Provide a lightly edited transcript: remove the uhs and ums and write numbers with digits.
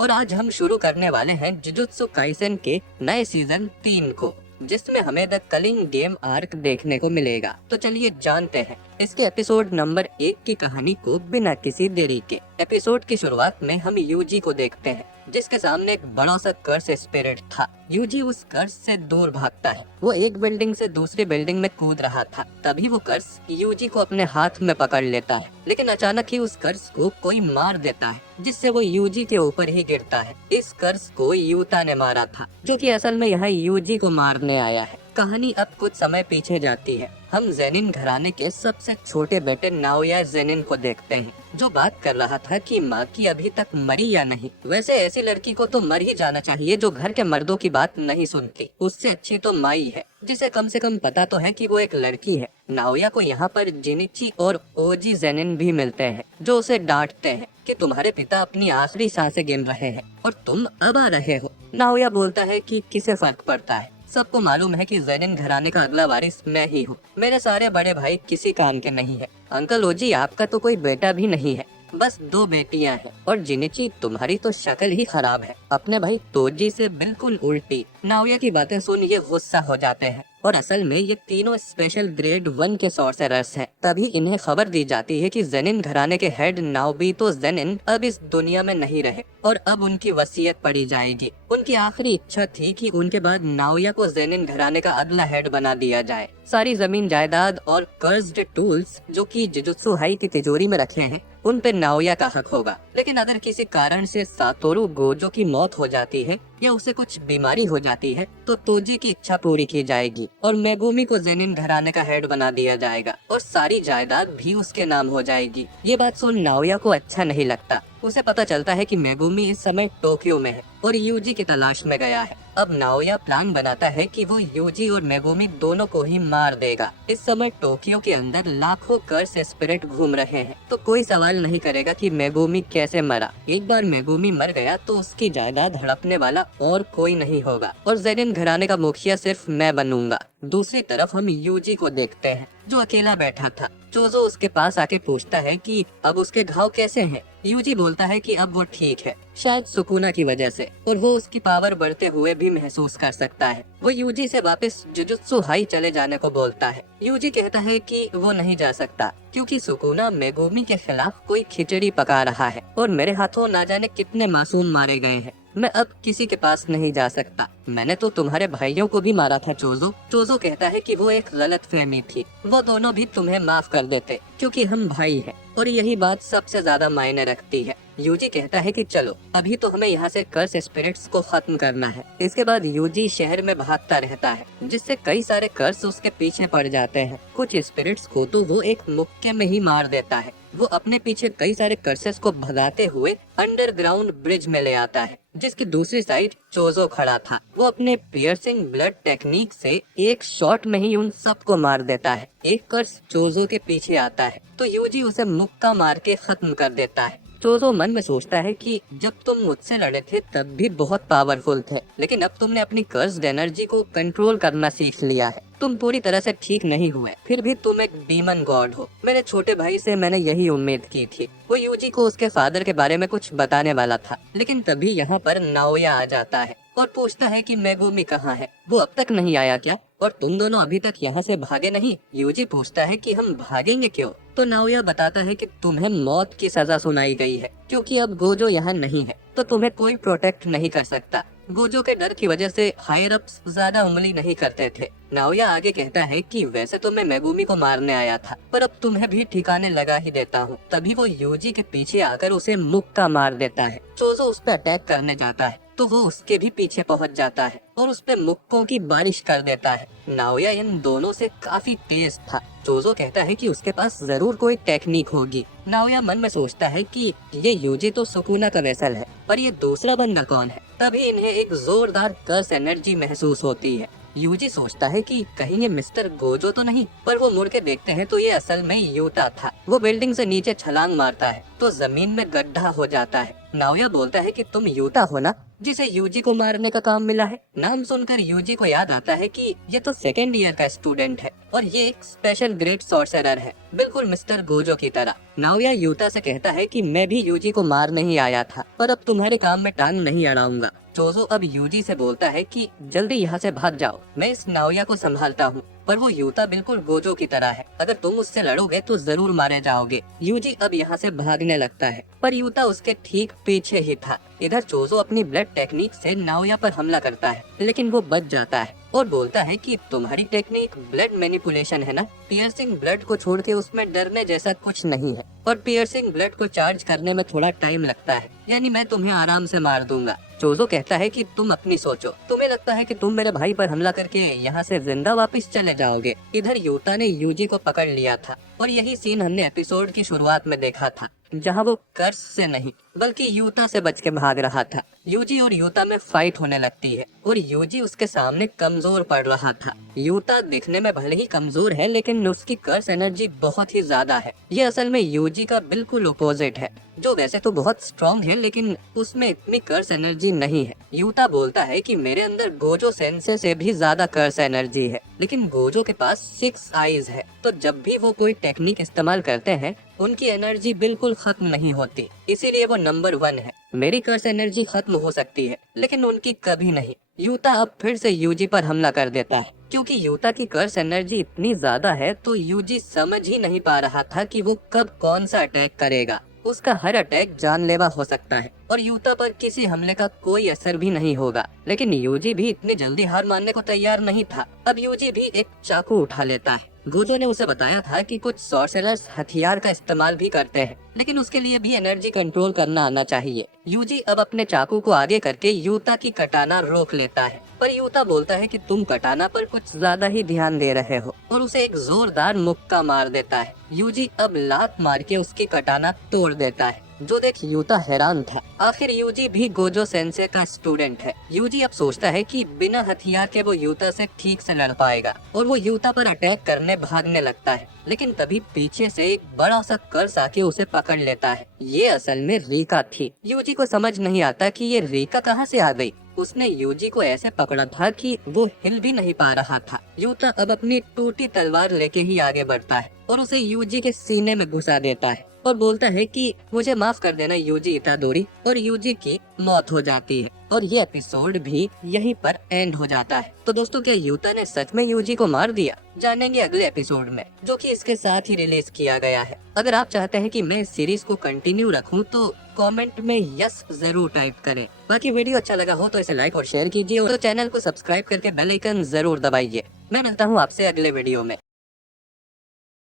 और आज हम शुरू करने वाले हैं जुजुत्सु काइसेन के नए सीजन 3 को, जिसमें हमें द कलिंग गेम आर्क देखने को मिलेगा। तो चलिए जानते हैं इसके एपिसोड नंबर 1 की कहानी को बिना किसी देरी के। एपिसोड की शुरुआत में हम यूजी को देखते हैं, जिसके सामने एक बड़ा सा कर्स स्पिरिट था। यूजी उस कर्स से दूर भागता है। वो एक बिल्डिंग से दूसरी बिल्डिंग में कूद रहा था, तभी वो कर्स यूजी को अपने हाथ में पकड़ लेता है। लेकिन अचानक ही उस कर्स को कोई मार देता है, जिससे वो यूजी के ऊपर ही गिरता है। इस कर्स को यूता ने मारा था, जो कि असल में यहाँ यूजी को मारने आया है। कहानी अब कुछ समय पीछे जाती है। हम जेनिन घराने के सबसे छोटे बेटे नाओया जेनिन को देखते हैं, जो बात कर रहा था कि माँ की अभी तक मरी या नहीं। वैसे ऐसी लड़की को तो मर ही जाना चाहिए जो घर के मर्दों की बात नहीं सुनती। उससे अच्छी तो माई है, जिसे कम से कम पता तो है कि वो एक लड़की है। नाओया को यहाँ पर जिनिची और ओजी जेनिन भी मिलते हैं, जो उसे डांटते हैं कि तुम्हारे पिता अपनी आखिरी सांसें गिन रहे हैं और तुम अब आ रहे हो। नाओया बोलता है कि किसे फर्क पड़ता है, सबको मालूम है कि जेनिन घराने का अगला वारिस मैं ही हूँ। मेरे सारे बड़े भाई किसी काम के नहीं है। अंकल ओजी, आपका तो कोई बेटा भी नहीं है, बस 2 बेटियां हैं। और जिनिची, तुम्हारी तो शक्ल ही खराब है, अपने भाई तोजी से बिल्कुल उल्टी। नाओया की बातें सुन ये गुस्सा हो जाते हैं, और असल में ये तीनों स्पेशल ग्रेड 1 के सॉर्सरर्स हैं। तभी इन्हें खबर दी जाती है कि जेनिन घराने के हेड नाओबितो जेनिन अब इस दुनिया में नहीं रहे और अब उनकी वसीयत पड़ी जाएगी। उनकी आखिरी इच्छा थी कि उनके बाद नाओया को जेनिन घराने का अगला हेड बना दिया जाए। सारी जमीन जायदाद और कर्ज्ड टूल्स जो कि जुजुत्सु हाई की तिजोरी में रखे हैं, उन पे नाओया का हक होगा। लेकिन अगर किसी कारण से सातोरु गोजो की मौत हो जाती है या उसे कुछ बीमारी हो जाती है, तो तोजी की इच्छा पूरी की जाएगी और मेगुमी को जेनिन घराने का हेड बना दिया जाएगा और सारी जायदाद भी उसके नाम हो जाएगी। ये बात सुन नाओया को अच्छा नहीं लगता। उसे पता चलता है कि मेगुमी इस समय टोक्यो में है और यूजी की तलाश में गया है। अब नाओया प्लान बनाता है कि वो यूजी और मेगुमी दोनों को ही मार देगा। इस समय टोक्यो के अंदर लाखों कर्स स्पिरिट घूम रहे हैं, तो कोई सवाल नहीं करेगा कि मेगुमी कैसे मरा। एक बार मेगुमी मर गया तो उसकी जायदाद हड़पने वाला और कोई नहीं होगा और जेनिन घराने का मुखिया सिर्फ मैं बनूंगा। दूसरी तरफ हम यूजी को देखते हैं, जो अकेला बैठा था। चोजो उसके पास आके पूछता है कि अब उसके घाव कैसे हैं। यूजी बोलता है कि अब वो ठीक है, शायद सुकुना की वजह से, और वो उसकी पावर बढ़ते हुए भी महसूस कर सकता है। वो यूजी से वापस जुजुत्सु हाई चले जाने को बोलता है। यूजी कहता है कि वो नहीं जा सकता, क्योंकि सुकुना मेगुमी के खिलाफ कोई खिचड़ी पका रहा है और मेरे हाथों ना जाने कितने मासूम मारे गए हैं। मैं अब किसी के पास नहीं जा सकता। मैंने तो तुम्हारे भाइयों को भी मारा था चोजो। चोजो कहता है कि वो एक गलतफहमी थी, वो दोनों भी तुम्हें माफ कर देते क्योंकि हम भाई हैं, और यही बात सबसे ज्यादा मायने रखती है। यूजी कहता है कि चलो, अभी तो हमें यहाँ से कर्स स्पिरिट्स को खत्म करना है। इसके बाद यूजी शहर में भागता रहता है, जिससे कई सारे कर्स उसके पीछे पड़ जाते हैं। कुछ स्पिरिट्स को तो वो एक मुक्के में ही मार देता है। वो अपने पीछे कई सारे कर्सेस को भगाते हुए अंडरग्राउंड ब्रिज में ले आता है, जिसकी दूसरी साइड चोजो खड़ा था। वो अपने पियर्सिंग ब्लड टेक्निक से एक शॉट में ही उन सबको मार देता है। एक कर्स चोजो के पीछे आता है तो यूजी उसे मुक्का मार के खत्म कर देता है। चोजो मन में सोचता है कि जब तुम मुझसे लड़े थे तब भी बहुत पावरफुल थे, लेकिन अब तुमने अपनी कर्स्ड एनर्जी को कंट्रोल करना सीख लिया है। तुम पूरी तरह से ठीक नहीं हुए, फिर भी तुम एक डीमन गॉड हो। मेरे छोटे भाई से मैंने यही उम्मीद की थी। वो यूजी को उसके फादर के बारे में कुछ बताने वाला था, लेकिन तभी यहाँ पर नाओया आ जाता है और पूछता है कि मेगुमी कहाँ है, वो अब तक नहीं आया क्या, और तुम दोनों अभी तक यहाँ से भागे नहीं। यूजी पूछता है कि हम भागेंगे क्यों, तो नाओया बताता है कि तुम्हें मौत की सजा सुनाई गई है, क्योंकि अब गोजो यहाँ नहीं है, तो तुम्हें कोई प्रोटेक्ट नहीं कर सकता। गोजो के डर की वजह से हायर अप्स ज्यादा उंगली नहीं करते थे। नाओया आगे कहता है कि वैसे तो मैं मेगुमी को मारने आया था, पर अब तुम्हें भी ठिकाने लगा ही देता हूँ। तभी वो यूजी के पीछे आकर उसे मुक्का मार देता है। चोजो उस पर अटैक करने जाता है तो वो उसके भी पीछे पहुंच जाता है और उस पे मुक्कों की बारिश कर देता है। नाओया इन दोनों से काफी तेज था। चोजो कहता है कि उसके पास जरूर कोई टेक्निक होगी। नाओया मन में सोचता है कि ये यूजी तो सुकुना का वेसल है, पर ये दूसरा बंदा कौन है। तभी इन्हें एक जोरदार कर्स एनर्जी महसूस होती है। यूजी सोचता है कि कहीं ये मिस्टर गोजो तो नहीं, पर वो मुड़ के देखते हैं तो ये असल में यूता था। वो बिल्डिंग से नीचे छलांग मारता है तो जमीन में गड्ढा हो जाता है नाओया बोलता है कि तुम यूता हो ना, जिसे यूजी को मारने का काम मिला है। नाम सुनकर यूजी को याद आता है कि ये तो सेकेंड ईयर का स्टूडेंट है और ये एक स्पेशल ग्रेड सॉर्सरर है, बिल्कुल मिस्टर गोजो की तरह। नाओया यूता से कहता है कि मैं भी यूजी को मारने ही आया था, पर अब तुम्हारे काम में टांग नहीं अड़ाऊंगा। चोजो अब यूजी से बोलता है कि जल्दी यहाँ से भाग जाओ, मैं इस नाओया को संभालता हूँ। पर वो यूता बिल्कुल गोजो की तरह है, अगर तुम उससे लड़ोगे तो जरूर मारे जाओगे। यूजी अब यहाँ से भागने लगता है, पर यूता उसके ठीक पीछे ही था। इधर चोजो अपनी ब्लड टेक्निक से नाओया पर हमला करता है, लेकिन वो बच जाता है और बोलता है कि तुम्हारी टेक्निक ब्लड मैनिपुलेशन है ना, पियर्सिंग ब्लड को छोड़ के उसमें डरने जैसा कुछ नहीं है, और पियर्सिंग ब्लड को चार्ज करने में थोड़ा टाइम लगता है, यानी मैं तुम्हें आराम से मार दूंगा। चोजो कहता है कि तुम अपनी सोचो, तुम्हें लगता है कि तुम मेरे भाई पर हमला करके यहाँ से जिंदा वापस चले जाओगे। इधर यूता ने यूजी को पकड़ लिया था और यही सीन हमने एपिसोड की शुरुआत में देखा था, जहाँ वो कर्स से नहीं बल्कि यूता से बच के भाग रहा था। यूजी और यूता में फाइट होने लगती है और यूजी उसके सामने कमजोर पड़ रहा था। यूता दिखने में भले ही कमजोर है, लेकिन उसकी कर्स एनर्जी बहुत ही ज्यादा है। ये असल में यूजी का बिल्कुल अपोजिट है, जो वैसे तो बहुत स्ट्रॉन्ग है लेकिन उसमें इतनी कर्स एनर्जी नहीं है। यूता बोलता है कि मेरे अंदर गोजो सेंसे से भी ज्यादा कर्स एनर्जी है, लेकिन गोजो के पास 6 आईज है, तो जब भी वो कोई टेक्निक इस्तेमाल करते हैं उनकी एनर्जी बिल्कुल खत्म नहीं होती, इसीलिए वो नंबर 1 है। मेरी कर्स एनर्जी खत्म हो सकती है लेकिन उनकी कभी नहीं। यूता अब फिर से यूजी पर हमला कर देता है। क्योंकि यूता की कर्स एनर्जी इतनी ज्यादा है तो यूजी समझ ही नहीं पा रहा था कि वो कब कौन सा अटैक करेगा। उसका हर अटैक जानलेवा हो सकता है और यूता पर किसी हमले का कोई असर भी नहीं होगा। लेकिन यूजी भी इतनी जल्दी हार मानने को तैयार नहीं था। अब यूजी भी एक चाकू उठा लेता है। गोजो ने उसे बताया था कि कुछ सॉर्सरर्स हथियार का इस्तेमाल भी करते हैं, लेकिन उसके लिए भी एनर्जी कंट्रोल करना आना चाहिए। यूजी अब अपने चाकू को आगे करके यूता की कटाना रोक लेता है, पर यूता बोलता है कि तुम कटाना पर कुछ ज्यादा ही ध्यान दे रहे हो और उसे एक जोरदार मुक्का मार देता है। यूजी अब लात मार के उसकी कटाना तोड़ देता है, जो देख यूता हैरान था। आखिर यूजी भी गोजो सेंसे का स्टूडेंट है। यूजी अब सोचता है कि बिना हथियार के वो यूता से ठीक से लड़ पाएगा और वो यूता पर अटैक करने भागने लगता है, लेकिन तभी पीछे से एक बड़ा सा कर्स आके उसे पकड़ लेता है। ये असल में रीका थी। यूजी को समझ नहीं आता कि ये रीका कहाँ से आ गई। उसने यूजी को ऐसे पकड़ा था कि वो हिल भी नहीं पा रहा था। यूता अब अपनी टूटी तलवार लेके ही आगे बढ़ता है और उसे यूजी के सीने में घुसा देता है और बोलता है कि मुझे माफ कर देना यूजी इतादोरी, और यूजी की मौत हो जाती है और ये एपिसोड भी यहीं पर एंड हो जाता है। तो दोस्तों, क्या यूता ने सच में यूजी को मार दिया? जानेंगे अगले एपिसोड में, जो कि इसके साथ ही रिलीज किया गया है। अगर आप चाहते हैं कि मैं इस सीरीज को कंटिन्यू रखूं तो कमेंट में यस जरूर टाइप करें। बाकी वीडियो अच्छा लगा हो तो इसे लाइक और शेयर कीजिए और चैनल को सब्सक्राइब करके बेल आइकन जरूर दबाइए। मैं मिलता हूँ आपसे अगले वीडियो में।